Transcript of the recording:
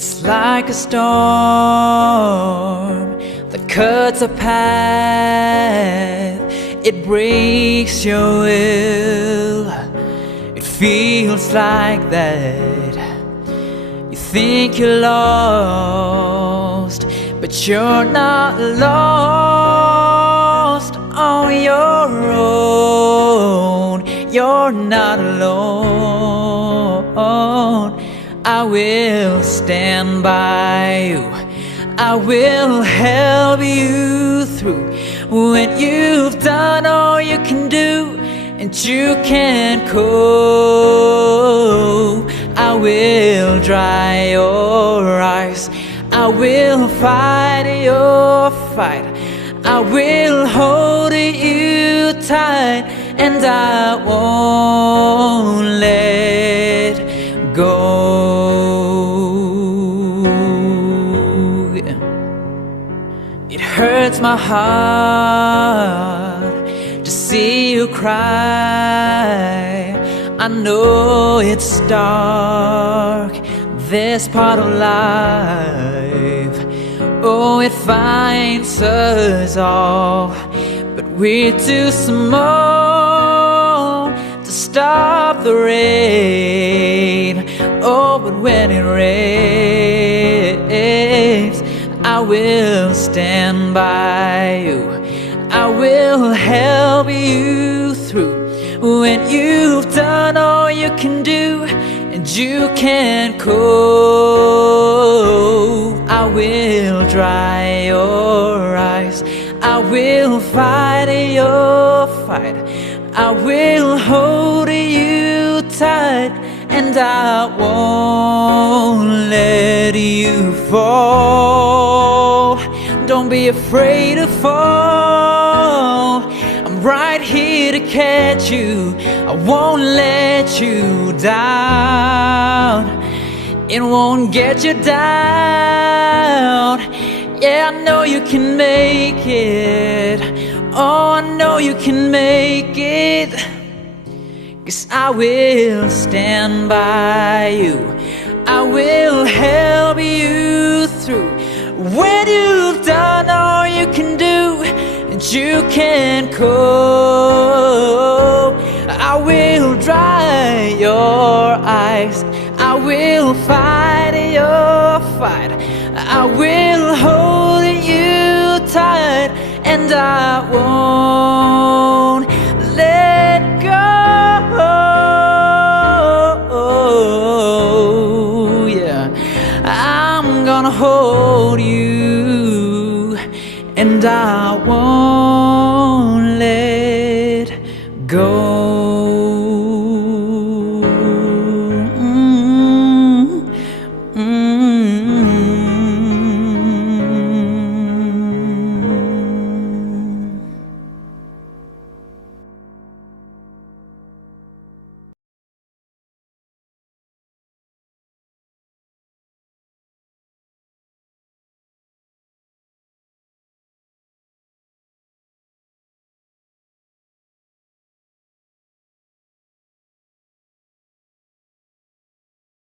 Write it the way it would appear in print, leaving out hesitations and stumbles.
It's like a storm that cuts a path. It breaks your will. It feels like that. You think you're lost, but you're not lost on your own. You're not alone. I will stand by you. I will help you through when you've done all you can do and you can't cope. I will dry your eyes. I will fight your fight. I will hold you tight, and I won't let go. It hurts my heart to see you cry. I know it's dark, this part of life. Oh, it finds us all, but we're too small to stop the rain. Oh, but when it rains, I will stand by you. I will help you through when you've done all you can do and you can't cope. I will dry your eyes. I will fight your fight. I will hold you tight, and I won't let you fall. Don't be afraid to fall. I'm right here to catch you. I won't let you down. It won't get you down. Yeah, I know you can make it. Oh, I know you can make it. 'Cause I will stand by you. I will help you through when you've done all you can do and you can't cope. I will dry your eyes. I will fight your fight. I will hold you tight, and I won't let go. Yeah, I'm gonna hold you, and I won't